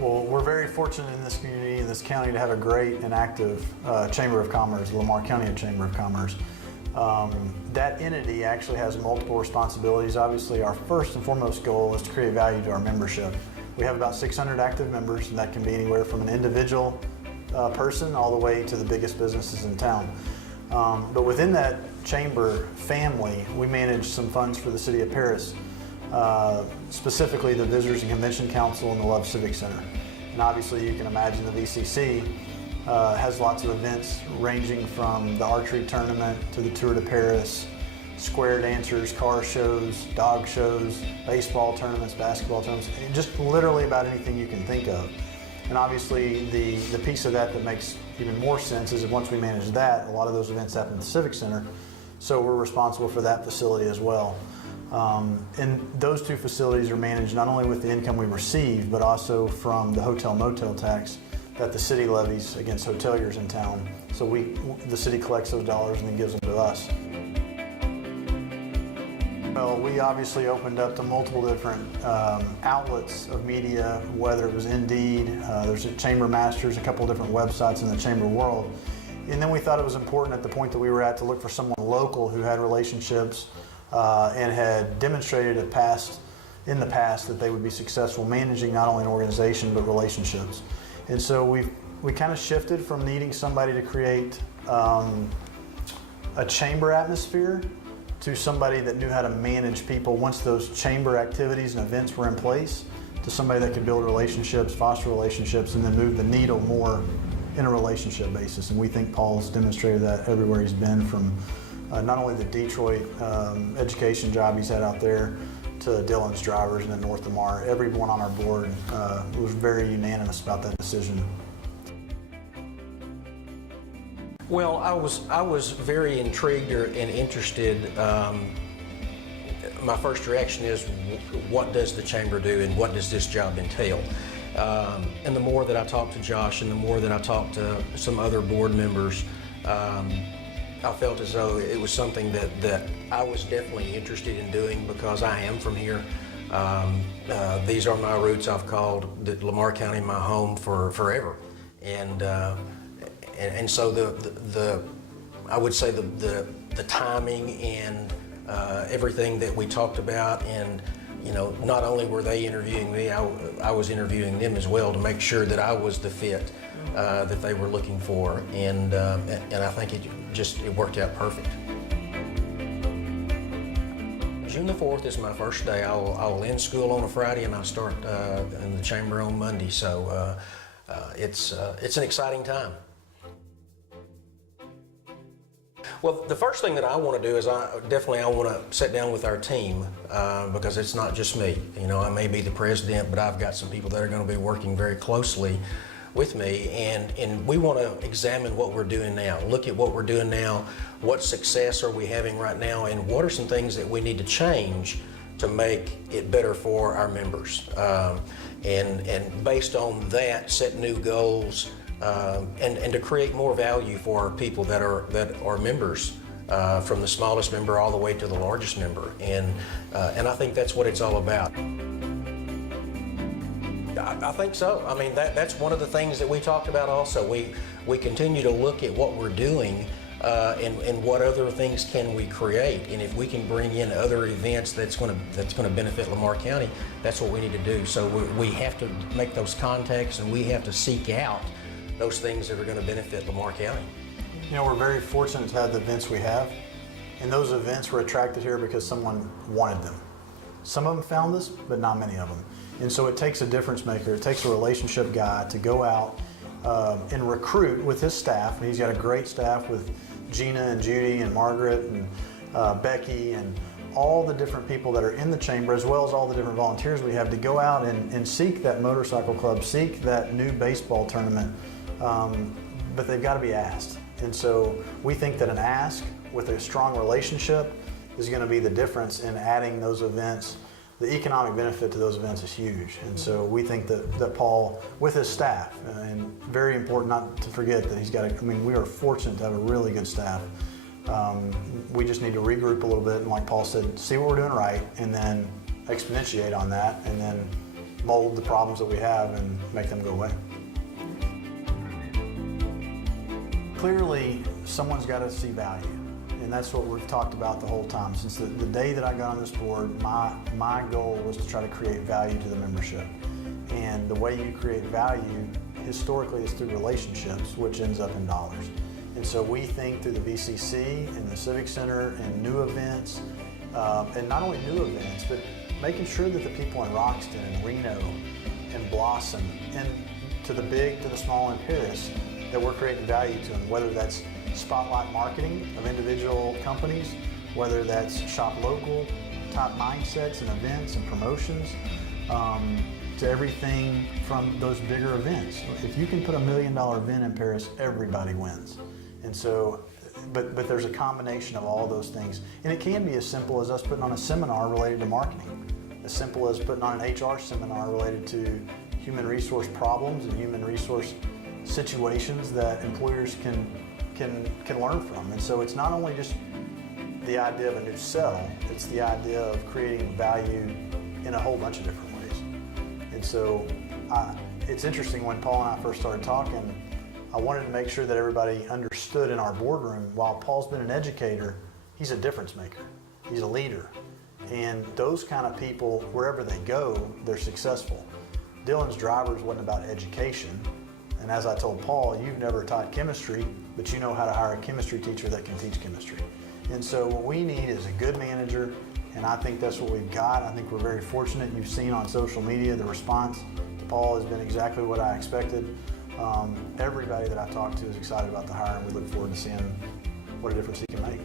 Well, we're very fortunate in this community, in this county, to have a great and active Chamber of Commerce, the Lamar County Chamber of Commerce. That entity actually has multiple responsibilities. Obviously, our first and foremost goal is to create value to our membership. We have about 600 active members, and that can be anywhere from an individual person all the way to the biggest businesses in town. But within that chamber family, we manage some funds for the city of Paris, specifically the Visitors and Convention Council and the Love Civic Center. And obviously you can imagine the VCC has lots of events ranging from the archery tournament to the Tour de Paris, square dancers, car shows, dog shows, baseball tournaments, basketball tournaments, just literally about anything you can think of. And obviously the piece of that makes even more sense is that once we manage that, a lot of those events happen at the Civic Center, so we're responsible for that facility as well. And those two facilities are managed not only with the income we receive, but also from the hotel motel tax that the city levies against hoteliers in town. So the city collects those dollars and then gives them to us. Well, we obviously opened up to multiple different outlets of media, whether it was Indeed, there's a Chamber Masters, a couple of different websites in the Chamber world. And then we thought it was important at the point that we were at to look for someone local who had relationships and had demonstrated in the past that they would be successful managing not only an organization but relationships. And so we kind of shifted from needing somebody to create a chamber atmosphere to somebody that knew how to manage people once those chamber activities and events were in place, to somebody that could build relationships, foster relationships, and then move the needle more in a relationship basis. And we think Paul's demonstrated that everywhere he's been, from not only the Detroit education job he's had out there to Dylan's drivers and then North Lamar. Everyone on our board was very unanimous about that decision. Well, I was very intrigued and interested. My first reaction is, what does the chamber do and what does this job entail? And the more that I talked to Josh and the more that I talked to some other board members, I felt as though it was something that I was definitely interested in doing because I am from here. These are my roots. I've called the Lamar County my home for forever. And so I would say the timing and everything that we talked about, and not only were they interviewing me, I was interviewing them as well to make sure that I was the fit that they were looking for, and I think it worked out perfect. June the 4th is my first day. I'll end school on a Friday and I'll start in the chamber on Monday. So it's an exciting time. Well, the first thing that I want to do is I want to sit down with our team because it's not just me. I may be the president, but I've got some people that are going to be working very closely with me, and we want to examine what we're doing now, look at what we're doing now, what success are we having right now, and what are some things that we need to change to make it better for our members. And based on that, set new goals, and to create more value for our people that are members, from the smallest member all the way to the largest member. And I think that's what it's all about. I think so. I mean, that's one of the things that we talked about also. We continue to look at what we're doing and what other things can we create. And if we can bring in other events that's going to benefit Lamar County, that's what we need to do. So we have to make those contacts, and we have to seek out those things that are going to benefit Lamar County. We're very fortunate to have the events we have, and those events were attracted here because someone wanted them. Some of them found us, but not many of them. And so it takes a difference maker. It takes a relationship guy to go out and recruit with his staff. And he's got a great staff with Gina and Judy and Margaret and Becky and all the different people that are in the chamber, as well as all the different volunteers we have, to go out and seek that motorcycle club, seek that new baseball tournament. But they've got to be asked. And so we think that an ask with a strong relationship is going to be the difference in adding those events. The economic benefit to those events is huge. And so we think that Paul, with his staff, and very important not to forget that we are fortunate to have a really good staff. We just need to regroup a little bit, and like Paul said, see what we're doing right, and then exponentiate on that, and then mold the problems that we have and make them go away. Clearly, someone's got to see value, and that's what we've talked about the whole time. Since the day that I got on this board, my goal was to try to create value to the membership. And the way you create value historically is through relationships, which ends up in dollars. And so we think through the VCC and the Civic Center and new events, and not only new events, but making sure that the people in Roxton and Reno and Blossom and to the big, to the small in Paris, that we're creating value to them, whether that's spotlight marketing of individual companies, whether that's shop local, top mindsets and events and promotions, to everything from those bigger events. If you can put $1 million event in Paris, everybody wins. And so, but there's a combination of all those things. And it can be as simple as us putting on a seminar related to marketing, as simple as putting on an HR seminar related to human resource problems and human resource situations that employers can learn from. And so it's not only just the idea of a new sell, it's the idea of creating value in a whole bunch of different ways. And so it's interesting, when Paul and I first started talking, I wanted to make sure that everybody understood in our boardroom, while Paul's been an educator, he's a difference maker. He's a leader. And those kind of people, wherever they go, they're successful. Dylan's drivers wasn't about education. And as I told Paul, you've never taught chemistry, but you know how to hire a chemistry teacher that can teach chemistry. And so what we need is a good manager, and I think that's what we've got. I think we're very fortunate. You've seen on social media the response to Paul has been exactly what I expected. Everybody that I talked to is excited about the hire, and we look forward to seeing what a difference he can make.